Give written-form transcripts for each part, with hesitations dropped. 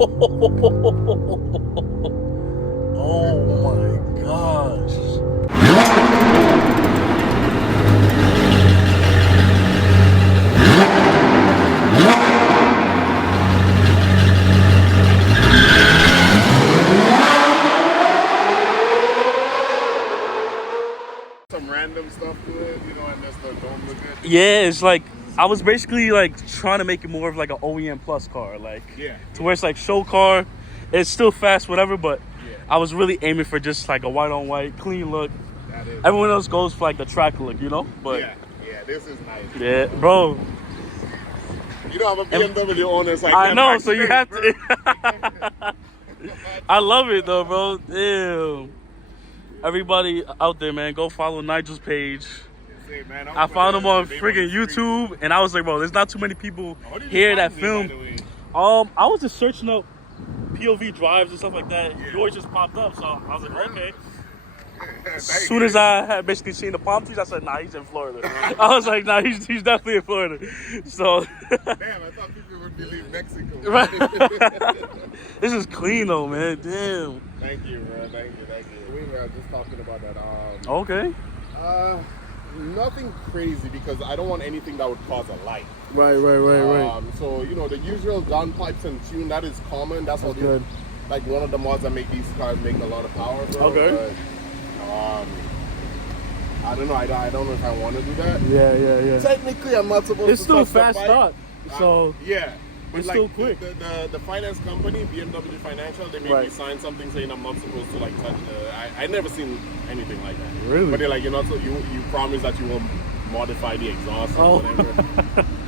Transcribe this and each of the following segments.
Oh my gosh. Some random stuff to it, you know, and just don't look good. Yeah, it's like I was basically like trying to make it more of like an OEM plus car, like where it's like show car. It's still fast, whatever, but I was really aiming for just like a white on white, clean look. That is Everyone nice. else goes for like the track look, you know? But yeah, this is nice. yeah, bro. You know, I'm a BMW owner, so I know, back so you straight, have bro. to. I love it though, bro. Damn. Everybody out there, man, go follow Nigel's page. Hey, man, I found him on freaking YouTube, and I was like, bro, there's not too many people here that film. I was just searching up POV drives and stuff like that. Yours just popped up, so I was like, okay. As soon as I had basically seen the palm trees, I said, nah, he's in Florida. I was like, nah, he's definitely in Florida. So damn, I thought people would believe Mexico. Right. This is clean though, man. Damn. Thank you, bro. Thank you. We were just talking about that. Okay. Nothing crazy because I don't want anything that would cause a light. Right. So, you know, the usual downpipes and tune, that is common. That's what good. Like one of the mods that make these cars make a lot of power, bro. Okay. But, I don't know. I don't know if I want to do that. Yeah. Technically, I'm not supposed It's to still touch the fast bike. start. So Yeah. But it's like still quick. The finance company, BMW Financial, they made me sign something saying I'm not supposed to like touch the. I never seen anything like that. Really? But they're like, you're not. So you promise that you will modify the exhaust or whatever.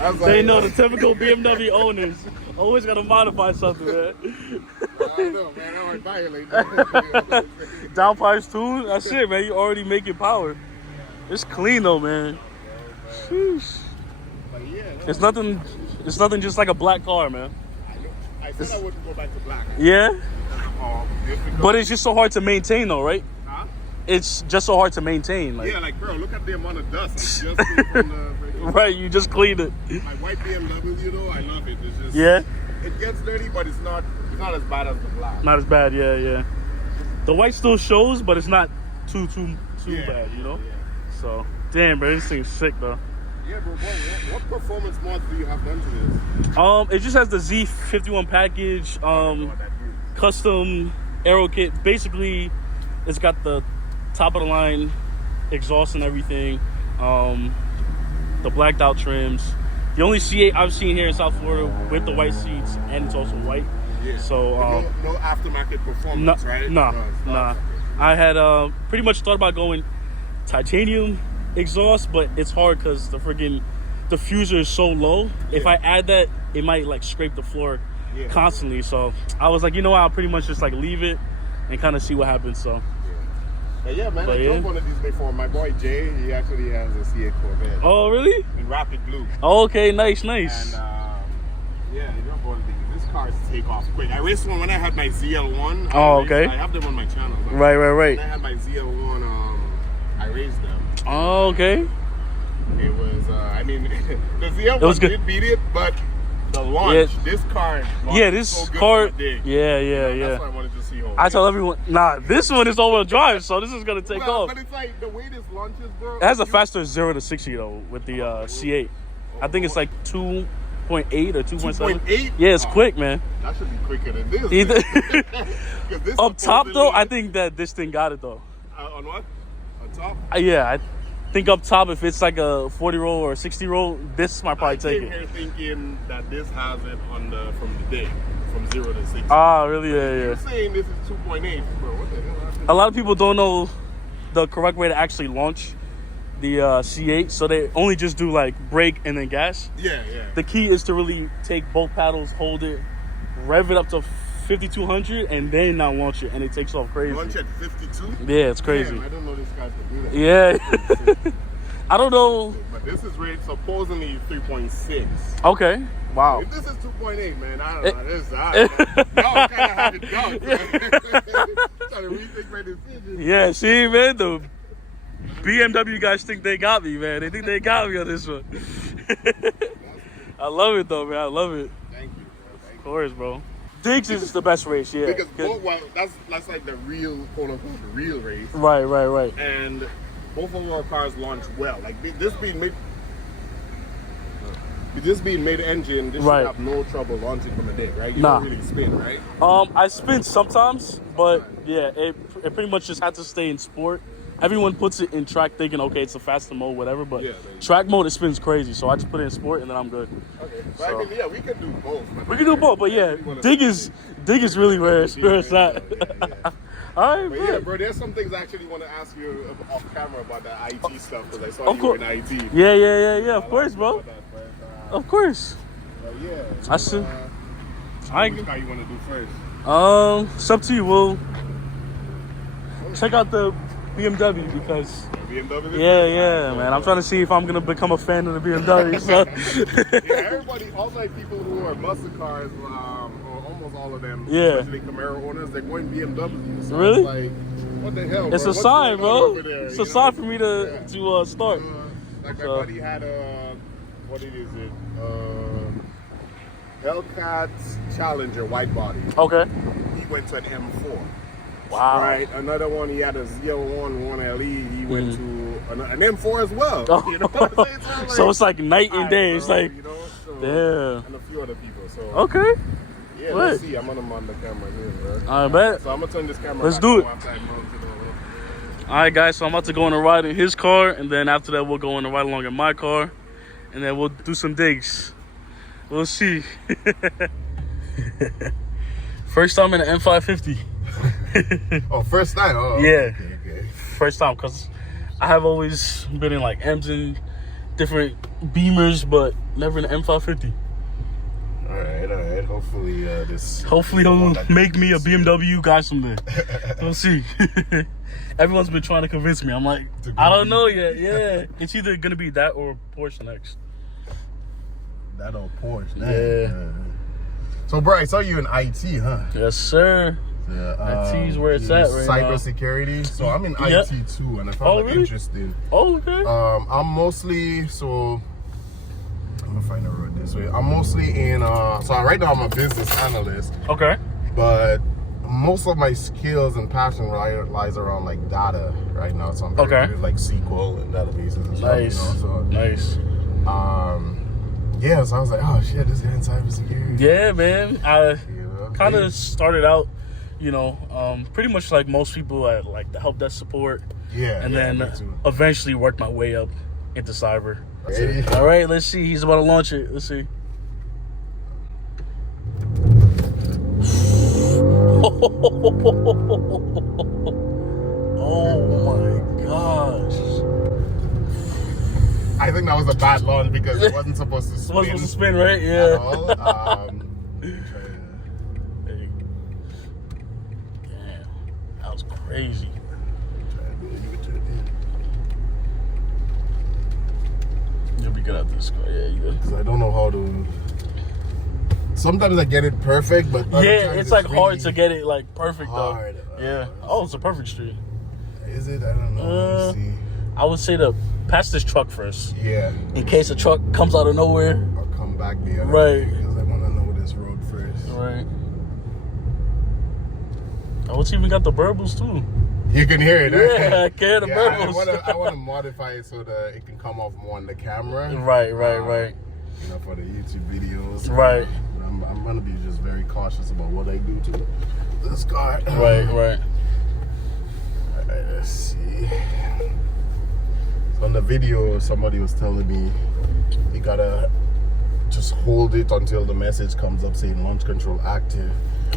I was they like, know the typical BMW owners always gotta modify something, man. I don't know, man. I might violate that. Downpipes too. That's it, man. You already making power. It's clean though, man. Sheesh. But yeah, no, It's nothing. It's nothing. Just like a black car, man. I said I wouldn't go back to black. Yeah. Just because- But it's just so hard to maintain, though, right? Huh? It's just so hard to maintain. Like, Yeah, like bro, look at the amount of dust. I just came from the right. You just cleaned it. my white BMW though. I love it. It's just Yeah. It gets dirty, but it's not as bad as the black. Not as bad. Yeah. The white still shows, but it's not too bad, you know. Yeah. So damn, bro, this thing's sick though. Yeah, bro. What performance mods do you have done to this? It just has the Z51 package, custom aero kit. Basically, it's got the top of the line exhaust and everything. The blacked out trims. The only C8 I've seen here in South Florida with the white seats, and it's also white. Yeah. So no aftermarket performance, right? Nah. I had pretty much thought about going titanium exhaust, but it's hard because the friggin' diffuser is so low. Yeah. If I add that, it might like scrape the floor constantly. So I was like, you know what, I'll pretty much just like leave it and kind of see what happens. So yeah, man, I drove one of these before. My boy Jay, he actually has a C8 Corvette. Oh, really? In rapid blue. Oh, okay, nice. And yeah, he drove one of these. This cars take off quick. I raced one when I had my ZL1. Okay. I have them on my channel. Right. When I had my ZL1, I raced them. Oh, okay. It was, the ZL1 did beat it, but the launch, this car this so good car, for a dig. yeah. That's why I wanted to see home. I tell everyone, nah, this one is all-wheel drive, so this is gonna take off. But it's like the way this launches, bro. It has a faster 0 to 60 though with the C8. I think it's like 2.8 or 2.7. 2.8? Yeah, it's quick, man. That should be quicker than this. This Up top though, I think that this thing got it though. On what? On top? Yeah, I think up top, if it's like a 40 roll or a 60 roll, this might probably take I came it. here thinking that this has it from the day, from 0 to 60. Ah, really? Yeah. You're saying this is 2.8, bro. What the hell happened? A lot of people don't know the correct way to actually launch the C8, so they only just do like brake and then gas. Yeah. The key is to really take both paddles, hold it, rev it up to 5,200, and then now launch it, and it takes off crazy. Launch at 52? Yeah, it's crazy. Damn, I don't know this guy can do that. Yeah. I don't know. But this is rated supposedly 3.6. Okay. Wow. If this is 2.8, man, I don't know. This y'all kind of had it done. Trying to rethink my decision. Yeah, see, man, the BMW guys think they got me, man. They think they got me on this one. I love it, though, man. I love it. Thank you, bro. Of course, bro. Diggs is the best race, yeah. Because that's like the real, quote unquote, the real race. Right. And both of our cars launch well. Like this being mid-engine, this should have no trouble launching from a dig, right? You don't really spin, right? I spin sometimes, but yeah, it pretty much just had to stay in sport. Everyone puts it in track thinking, okay, it's a faster mode, whatever, but track mode, it spins crazy, so I just put it in sport and then I'm good. Okay, so I mean, we can do both. We can do both, but yeah, dig is really where it's at. All right, but bro. yeah, bro, there's some things I actually want to ask you off camera about the IT stuff, because I saw you in IT. Yeah, of course, bro. Of course. Yeah. I see. Which car you want to do first? It's up to you. We'll check out the BMW because BMW? Yeah, man. I'm trying to see if I'm gonna become a fan of the BMW. So. Yeah, everybody, all like people who are muscle cars, or almost all of them, yeah, especially Camaro owners, they're going BMW. So really? Like, what the hell? It's bro? a sign, bro. There, it's a sign for me to start. Like my buddy had a, what is it? Hellcat's Challenger white body. Okay. He went to an M4. Wow. Right. Another one, he had a Z01 LE. He went to an M4 as well. Oh. You know what I'm saying? So it's like night and day. Bro, it's like, you know, so, yeah. And a few other people. So okay. Yeah, let's see. I'm gonna mount the camera here, bro. I bet. So I'm gonna turn this camera. Let's do it. All right, guys. So I'm about to go on a ride in his car, and then after that, we'll go on a ride along in my car, and then we'll do some digs. We'll see. First time in an M550. Oh, first time? Oh, yeah. Okay. First time, because I have always been in like M's and different Beamers, but never in an M550. All right. Hopefully, Hopefully, he'll make me a BMW guy someday. We'll see. Everyone's been trying to convince me. I'm like, I don't know yet. Yeah. It's either going to be that or Porsche next. That old Porsche. Yeah. So, bro, I saw you in IT, huh? Yes, sir. Yeah, IT is where it's at right now. Cybersecurity. So I'm in IT too, and I found it interesting. Oh, okay. I'm mostly I'm gonna find a road this way. I'm mostly in so right now I'm a business analyst. Okay. But most of my skills and passion lies around like data right now. So I'm very good at like SQL and databases and stuff. Nice. You know? So, nice. Yeah, so I was like, oh shit, this guy in cybersecurity. Yeah, man. I kind of started out, pretty much like most people at like the help desk support. Yeah. And then eventually worked my way up into cyber. Ready? All right, let's see. He's about to launch it. Let's see. Oh my gosh. I think that was a bad launch because it wasn't supposed to spin. It wasn't supposed to spin, right? Yeah. At all. Damn, that was crazy. You'll be good at this car, yeah. Because I don't know how to. Sometimes I get it perfect, but yeah, it's like really hard to get it like perfect hard. Though. Yeah. Oh, it's a perfect street. Is it? I don't know. Let's see. I would say to pass this truck first. Yeah. In case a truck comes out of nowhere. I'll come back the other way. Right. Because I want to know this road first. Right. Oh, it's even got the burbles too. You can hear it. Yeah, I can hear the burbles. I want to modify it so that it can come off more on the camera. Right. For the YouTube videos. Right. I'm going to be just very cautious about what I do to this car. Right. Alright, let's see. So on the video, somebody was telling me you gotta just hold it until the message comes up saying launch control active.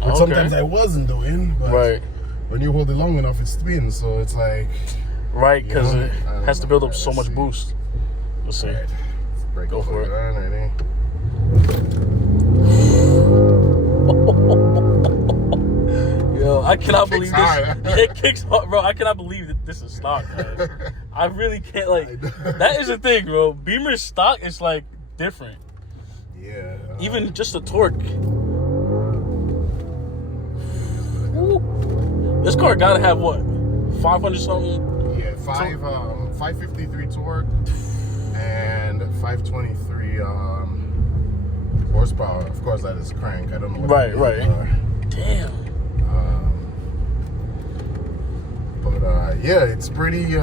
But sometimes I wasn't doing. But when you hold it long enough, it spins. So it's like. Right, because it has to build up so much boost. We'll see. Right. Let's break Go for it. Ready? Yo, I cannot believe this. Hard. It kicks hard, bro. I cannot believe that this is stock, man. I really can't, that is the thing, bro. Beamer stock is, different. Yeah. Even just the torque. This car gotta have, what, 500 something? Yeah, 553 torque and 523 horsepower. Of course, that is crank. I don't know what Right, the right. wheels are. Damn. But yeah, it's pretty for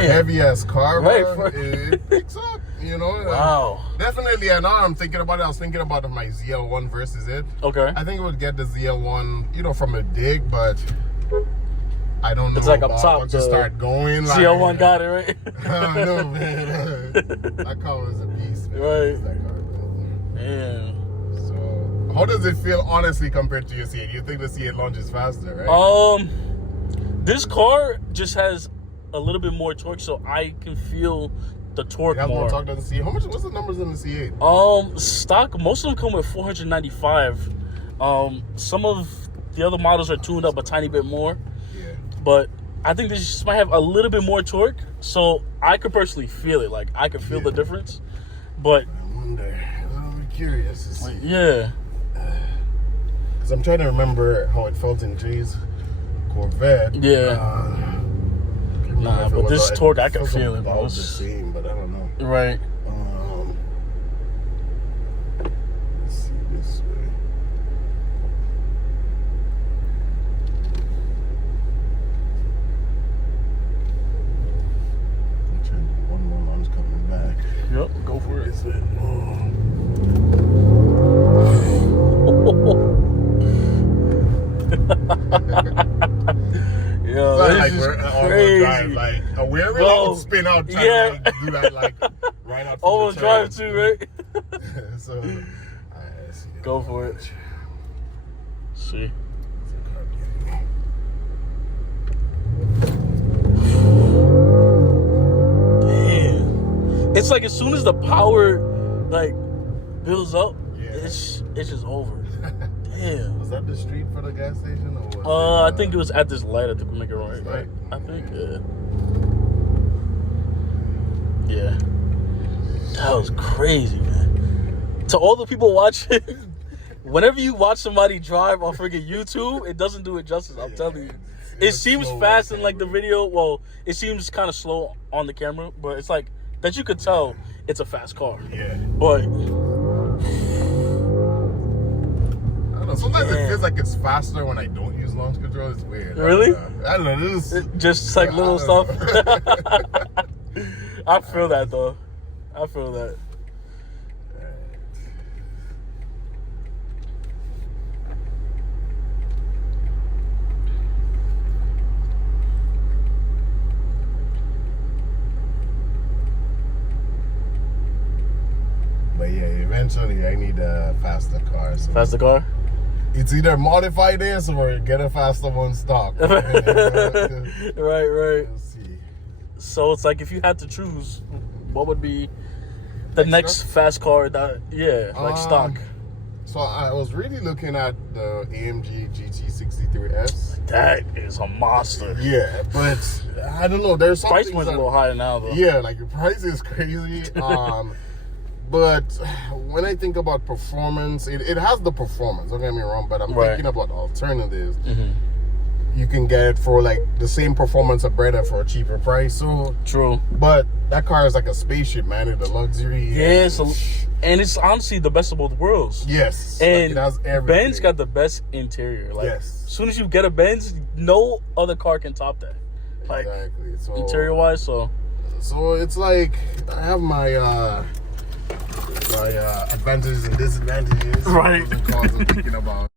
a heavy ass car. Right, It picks up, you know. Wow. Definitely, and now I'm thinking about it. I was thinking about my ZL1 versus it. Okay. I think it would get the ZL1, you know, from a dig, but I don't know. It's like up top. Once you start going, like, ZL1 got it, right? I know, man. That car was a beast, man. Right. That car, man. Damn. So, how does it feel, honestly, compared to your C8? You think the C8 launches faster, right? This car just has a little bit more torque, so I can feel the torque It has more. more torque than the C8. What's the numbers in the C8? Stock, most of them come with 495. Some of the other models are tuned up a tiny bit more. Yeah. But I think this just might have a little bit more torque, so I could personally feel it. Like, I could feel the difference. But I wonder. I'm curious to see. yeah. Because I'm trying to remember how it felt in Jay's Corvette. Yeah. Nah, but this torque, I can feel it, bro. About the same, but I don't know. Right. Let's see this way. One more one's coming back. Yep, go for it. Is it? Yo, It's this like is we're crazy. drive, like we're Bro, all spin out trying to like, do that like right out. Almost drive too, right? So, let's see. Go for it. See. Damn. It's like as soon as the power like builds up, it's just over. Damn. Was that the street for the gas station or what? I think it was at this light. I think we make it right. Light? I think, yeah. That was crazy, man. To all the people watching, whenever you watch somebody drive on freaking YouTube, it doesn't do it justice. I'm telling you. It seems fast in like the video. Well, it seems kind of slow on the camera, but it's like that you could tell it's a fast car. Yeah. But sometimes it feels like it's faster when I don't use launch control. It's weird. Really? I don't know. This is just like little stuff. I feel that though. I feel that. But yeah, eventually I need a faster car. So Faster car? it's either modify this or get a faster one stock. Right. Let's see. So it's like if you had to choose, what would be the next fast car that, like stock? So I was really looking at the AMG GT63S. That is a monster. Yeah, but I don't know. There's some Price things point's a that- little higher now though. Yeah, like the price is crazy. But when I think about performance, it has the performance, don't get me wrong, but I'm thinking about alternatives. You can get it for like the same performance or better for a cheaper price. So True. But that car is like a spaceship, man. It's a luxury. Yeah, and it's honestly the best of both worlds. Yes. And like it has everything. Benz got the best interior. Like, Yes. as soon as you get a Benz, no other car can top that. Like, exactly. So interior wise, so it's like I have my advantages and disadvantages. Right. Those are cars I'm thinking about.